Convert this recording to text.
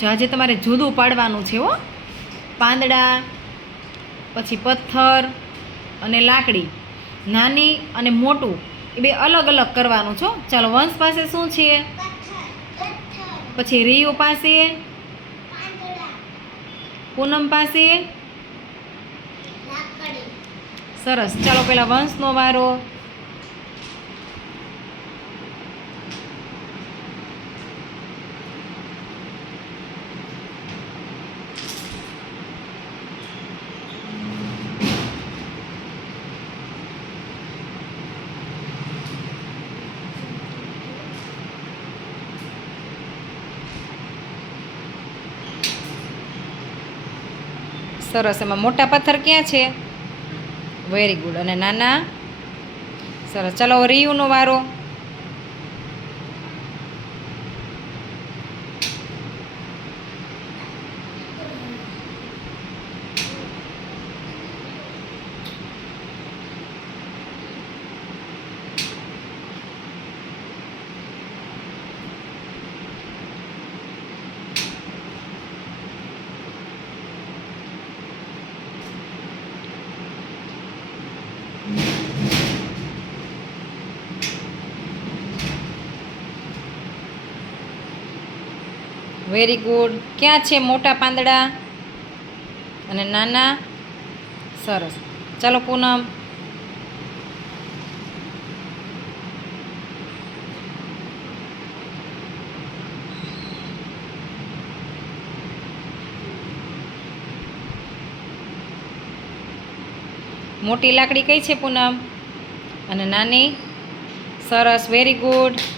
જો આજે તમારે જુદું પાડવાનું છે હો. પાંદડા, પછી પથ્થર અને લાકડી, નાની અને મોટું એ બે અલગ અલગ કરવાનું છો. ચાલો, વંશ પાસે શું છે? પછી રિયુ પાસે, પૂનમ પાસે, સરસ. ચાલો, પેલા વંશનો વારો. સરસ. એમાં મોટા પથ્થર ક્યાં છે? Very good. અને નાના? સરસ. ચાલો, રિયુનો વારો. Very good. ક્યાં છે મોટા પાંદડા અને નાના? સરસ. ચાલો, પૂનમ. મોટી લાકડી કઈ છે પૂનમ? અને નાની? સરસ. Very good.